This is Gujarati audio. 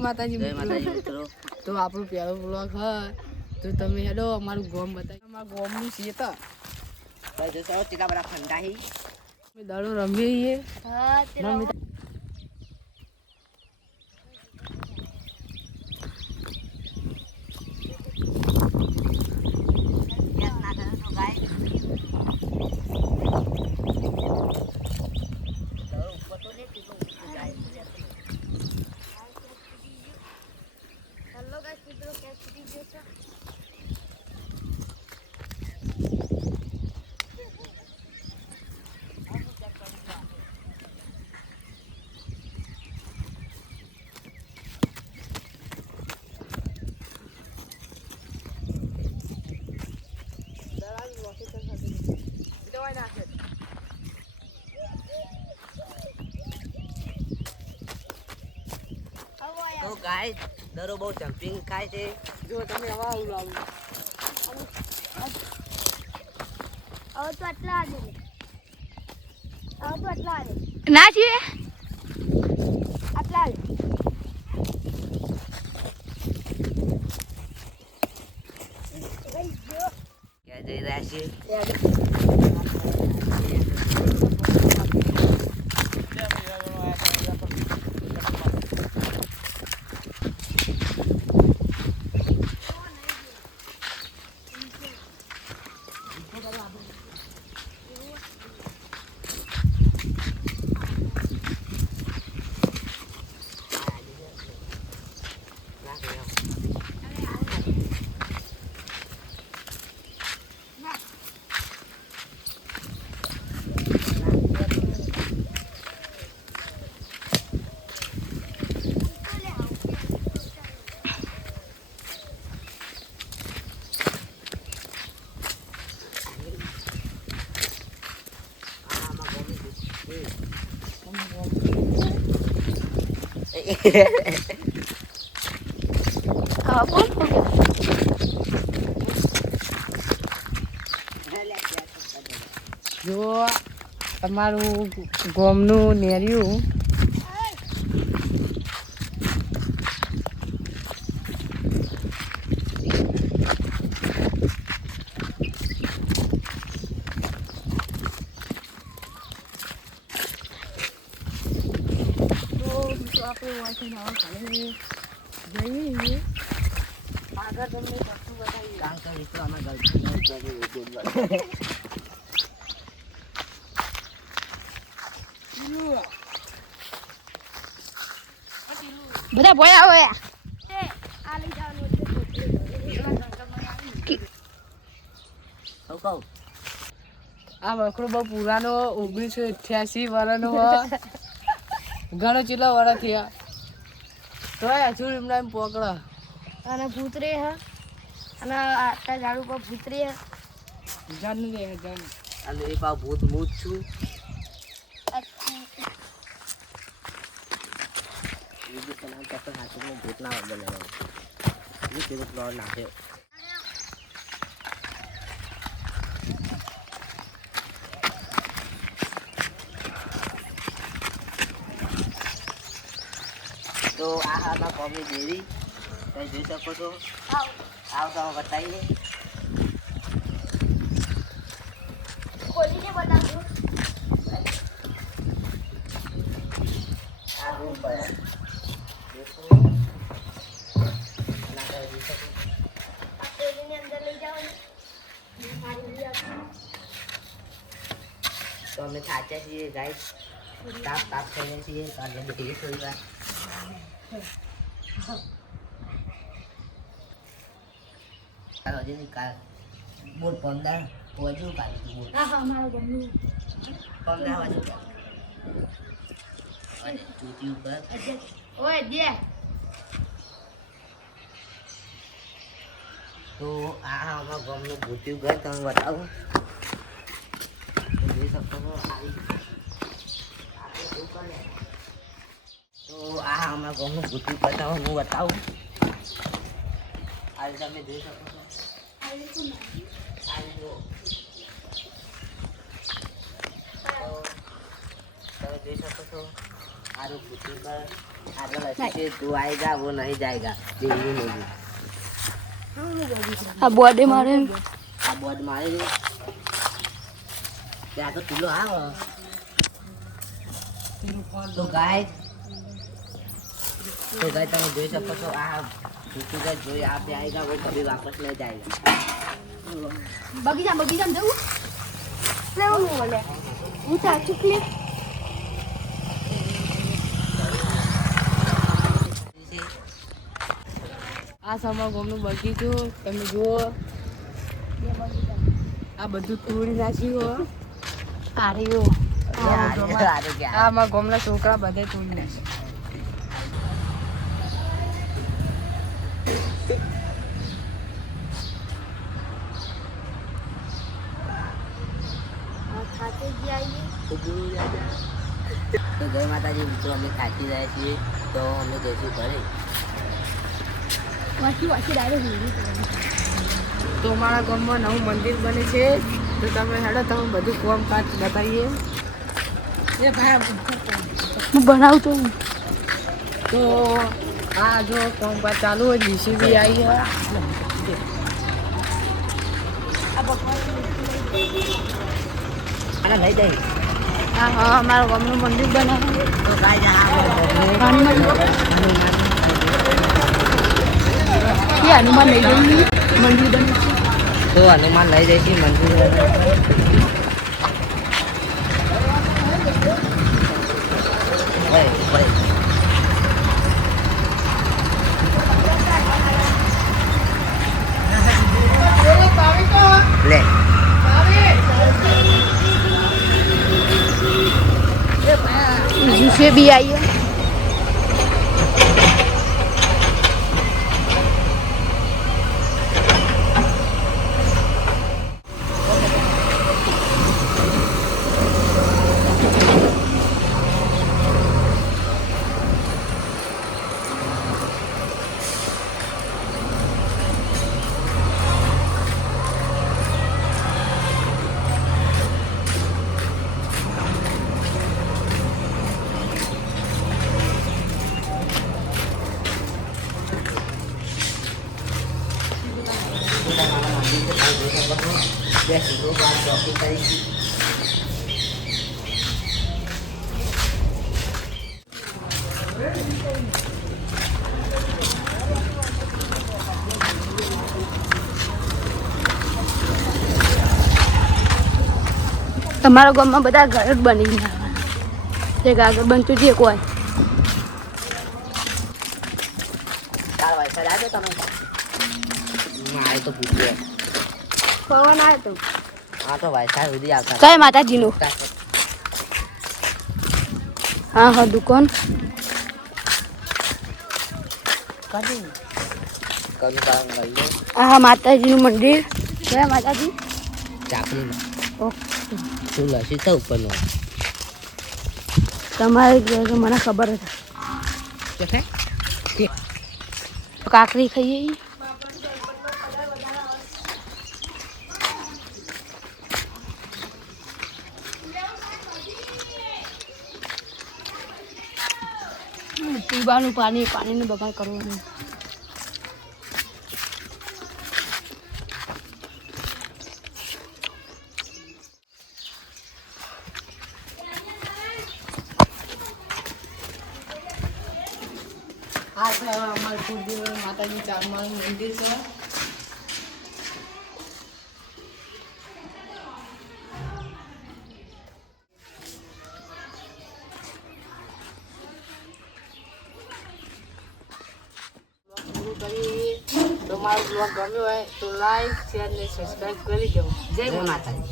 માતાજી મિત્રો તો આપણું પહેલો બ્લોગ હ તો તમે હેડો અમારું ગોમ બતાવી અમારા ગોમનું છીએ તો ભાઈ જો સૌ તીકા બડા ફંડાહી અમે દાડો રમીએ હા તે હેલો ગાઈસ મિત્રો કેસ વિડિયો છે તો ગાઈસ દરો બહુ જમ્પિંગ ખાય છે જો તમે હવા ઉલાવો હવે તો આટલા આજે ના છીએ આટલા ક્યાં જઈ રહ્યા છે જો તમારું ગોમનું નેર્યું આપણે વાંચી ના જઈએ આગળ તમને વસ્તુ બતાવી કારણ કે મિત્રો અમે ગલતી બધા ભોયા હોય કહું આ મકડો બહુ પુરાનો 1988 વર્ષનો ઘણો ચેટલા વર્ષ થયા તોય હજુ એમના એમ પકડા અને ભૂતરે હ અને આટલા ઝાડ ઉપર ભૂતરે હ જાનું રે જાન અને એ પા ભૂત મૂત છું બીજું તમારે ચોક્કસ હાથમાં ભૂત ના બનાવવાનું એ કેવું ફ્લોર નાખ્યો તો આ હાલમાં કોમી દેવી તમે જોઈ શકો છો આવ તો બતાવીએ ખોલીને બતાવું આ રૂમ પર દેખો આપણે અંદર લઈ જવાનું તો અમે થાચ્યા છીએ ગાઈસ તાપ તાપ થઈએ છીએ તો અમે બેઠી થોડી વાર ચાલો હજી નિકાલ બોલ 15 હજુ કાઢી તું બોલ હા મારું ગમનું 15 હજુ અને ચૂંટી ઉપર ઓય દે તો આ અમારા ગામનું ભૂતિયું ઘર તમે બતાવું જોઈ શકો છો તો આ અમારા ગામનું ભૂતિયું બતાવો હું બતાવું આજે તમે જોઈ શકો છો આજે જો તમે જોઈ શકો છો आरो पुत्री पर આગળ હશે તું આएगा वो नहीं जाएगा દેવી નહીં આ બોડે મારે આ બોર્ડ મારી દે ત્યાં તો તુલો આવ તો ગાય તમે જોઈ શકો છો આ પુत्री જોઈ આપે આएगा वो कभी वापस नहीं जाएगा બગીચામાં જવું લેવું બોલે હું સાચું કે આ સમા ગામનું બગીચું તમે જુઓ આ બધું તોડી નાખ્યું આર્યો આ અમારા ગામના છોકરા બધે તોડી નાખ્યું ખાતે જઈએ તો જય માતાજી મિત્રો અમે થાકી રહ્યા છીએ તો અમે જઈશું ઘરે વાંચી ડાયરેક્ટ તો અમારા ગામમાં નવું મંદિર બને છે તો તમે હેડો તમે બધું કામ કાજ બતાવીએ એ ભાઈ હું બનાવું છું તો આ જો કામ કાજ ચાલુ હોય જીસીબી આવી है અને લઈ જઈ હા હા અમારા ગામનું મંદિર બનાવે તો ગાય હનુમાન લઈ જઈએ મંદિર બને છે તો હનુમાન લઈ જઈશું મંદિર લે जूसे भी आई है તમારા ગામમાં બધા ઘર જ બની ગયા એક આગળ બનતું છે કોઈ ચાલ ભાઈ સર આજો તમે મારે તો પૂછ્યો પવન આવે તો હા તો ભાઈ સાહેબ સુધી આવતા કઈ માતાજીનું હા હા દુકાન કદી કમ કામ કરી હા માતાજીનું મંદિર જય માતાજી ચાકરીમાં ઓકે તું લસી તો ઉપરનો તમારે મને ખબર હતી કાકરી ખાઈએ પીવાનું પાણીનું બગાડ કરવાનું આ છે અમારું કુળદેવ માતાજી ચારમાનું મંદિર છે તો મારો બ્લોગ ગમ્યો હોય તો લાઈક શેર ને સબસ્ક્રાઈબ કરી દો જય માતાજી